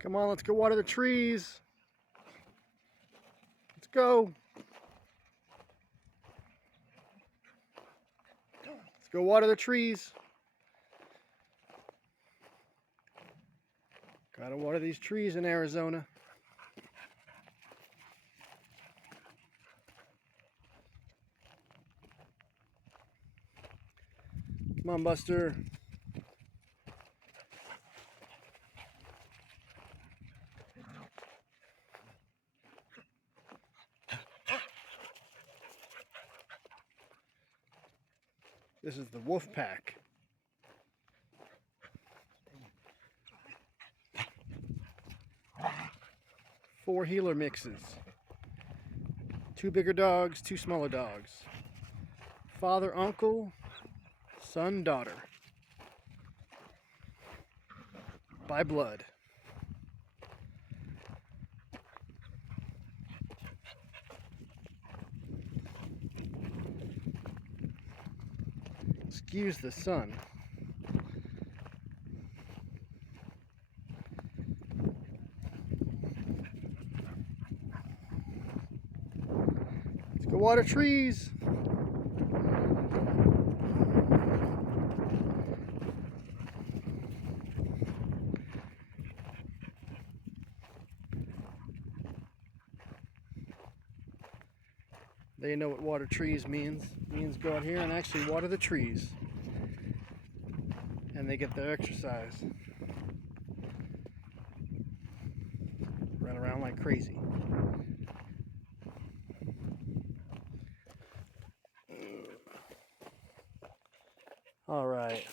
Come on, let's go water the trees. Let's go. Let's go water the trees. Gotta water these trees in Arizona. Come on, Buster. This is the Woof Pack. Four healer mixes. 2 bigger dogs, 2 smaller dogs. Father, uncle, son, daughter. By blood. Excuse the sun. Let's go water trees. They know what water trees means. It means go out here and actually water the trees. And they get their exercise. Run around like crazy. All right.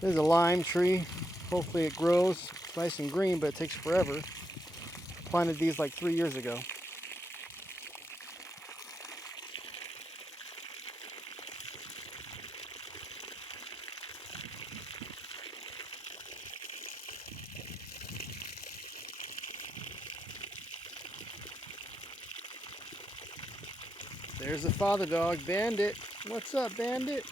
There's a lime tree. Hopefully it grows. It's nice and green, but it takes forever. Planted these like 3 years ago. There's the father dog, Bandit. What's up, Bandit?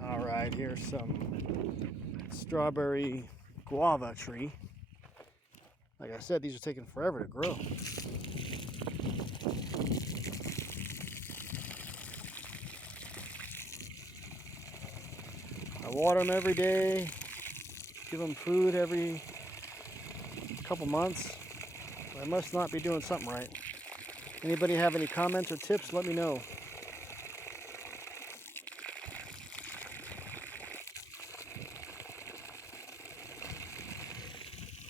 All right, here's some strawberry guava tree. Like I said, these are taking forever to grow. I water them every day, give them food every couple months. I must not be doing something right. Anybody have any comments or tips? Let me know.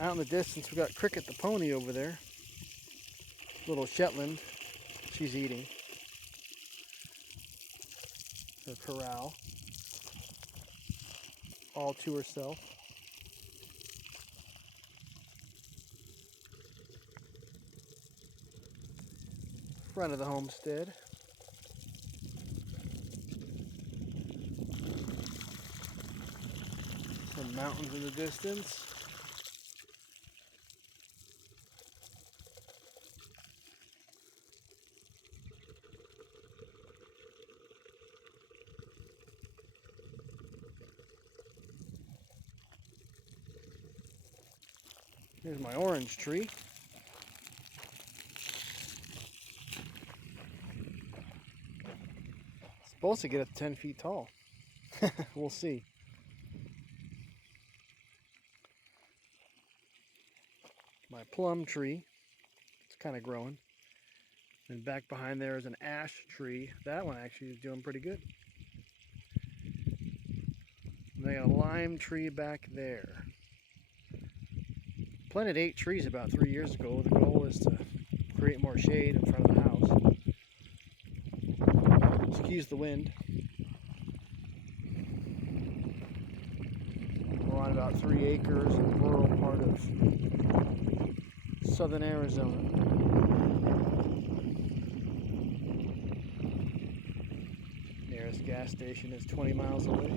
Out in the distance, we got Cricket the pony over there. Little Shetland. She's eating her corral. All to herself. Front of the homestead. Some mountains in the distance. Here's my orange tree. It's supposed to get up to 10 feet tall. We'll see. My plum tree. It's kind of growing. And back behind there is an ash tree. That one actually is doing pretty good. And they got a lime tree back there. Planted 8 trees about 3 years ago. The goal is to create more shade in front of the house. Excuse the wind. We're on about 3 acres in the rural part of southern Arizona. Nearest gas station is 20 miles away.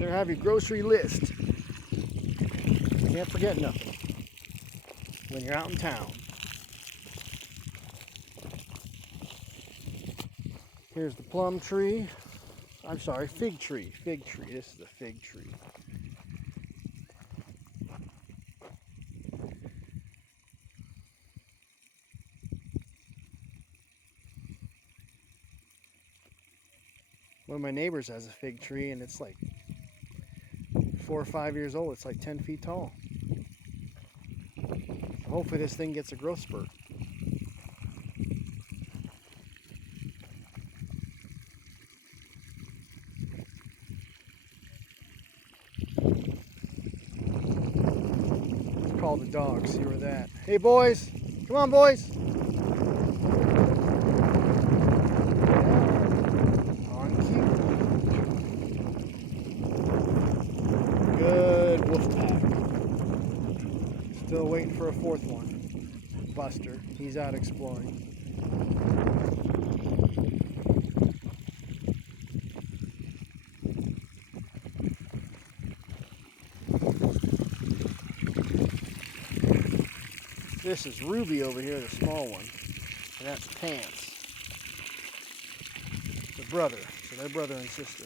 Better have your grocery list. Can't forget nothing when you're out in town. Here's the plum tree. I'm sorry, fig tree. Fig tree. This is the fig tree. One of my neighbors has a fig tree, and it's like 4 or 5 years old. It's like 10 feet tall. Hopefully this thing gets a growth spurt. Let's call the dog, see where that. Hey boys, come on boys. On cue. Good wolf pack. Still waiting for a fourth one. Buster, he's out exploring. This is Ruby over here, the small one, and that's Pants, the brother. So they're brother and sister.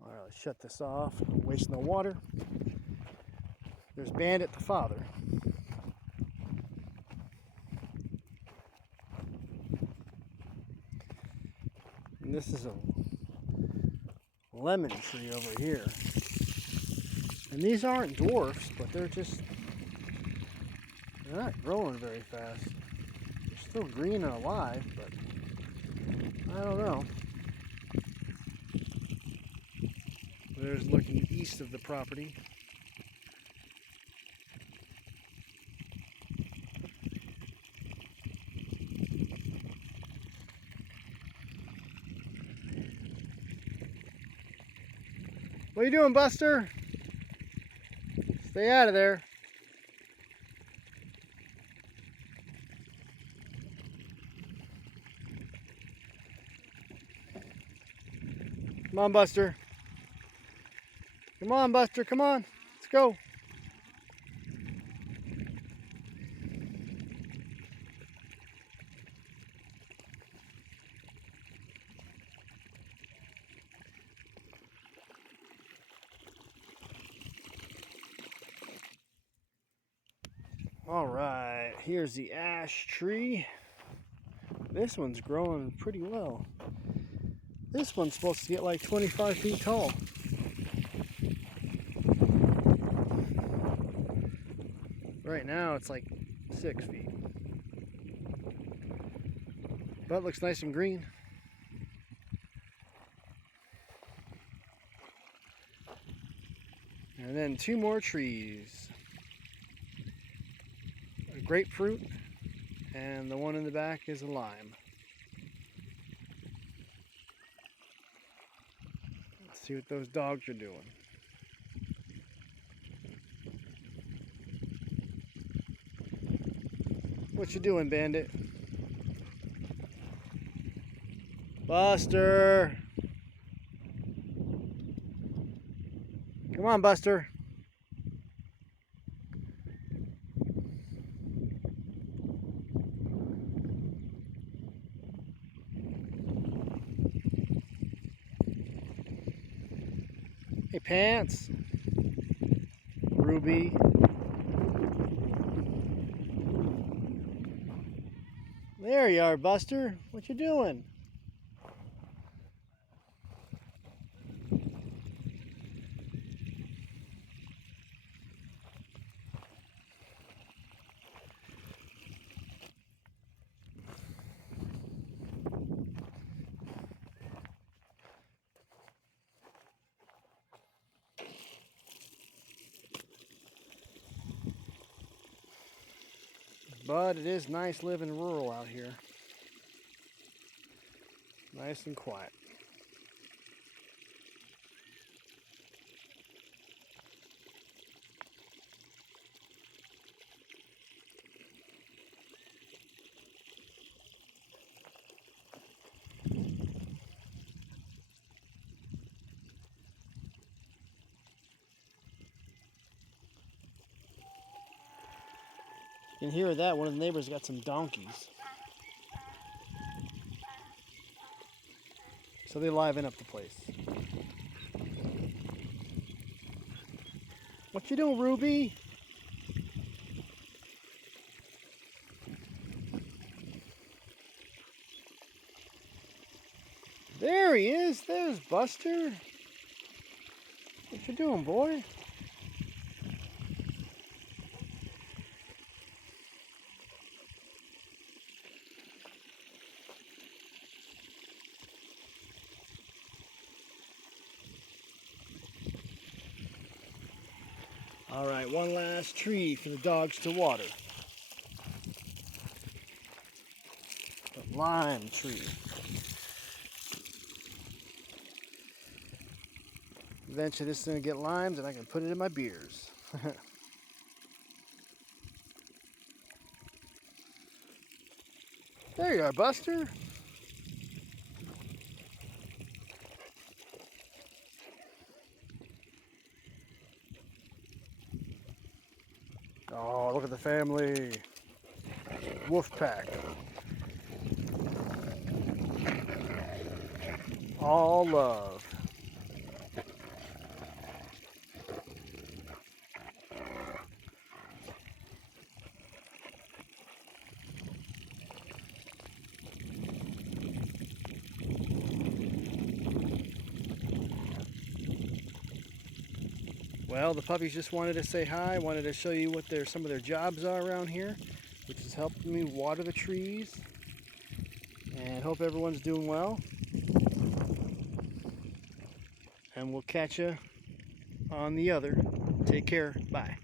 All right, let's shut this off. Waste no water. There's Bandit, the father. And this is a lemon tree over here. And these aren't dwarfs, but they're not growing very fast. They're still green and alive, but I don't know. There's looking east of the property. What are you doing, Buster? Stay out of there. Come on, Buster. Come on, Buster, come on. Let's go. All right, here's the ash tree. This one's growing pretty well. This one's supposed to get like 25 feet tall. Right now it's like 6 feet. But it looks nice and green. And then 2 more trees. A grapefruit, and the one in the back is a lime. Let's see what those dogs are doing. What you doing, Bandit? Buster! Come on, Buster. Hey, Pants. Ruby. There you are, Buster. What you doing? But it is nice living rural out here. Nice and quiet. can hear that. One of the neighbors got some donkeys. So they liven up the place. What you doing, Ruby? There he is. There's Buster. What you doing, boy? All right, one last tree for the dogs to water. The lime tree. Eventually this is going to get limes and I can put it in my beers. There you are, Buster. Oh, look at the family. Wolf pack. All love. Well, the puppies just wanted to say hi, wanted to show you what some of their jobs are around here, which is helping me water the trees. And hope everyone's doing well. And we'll catch you on the other. Take care. Bye.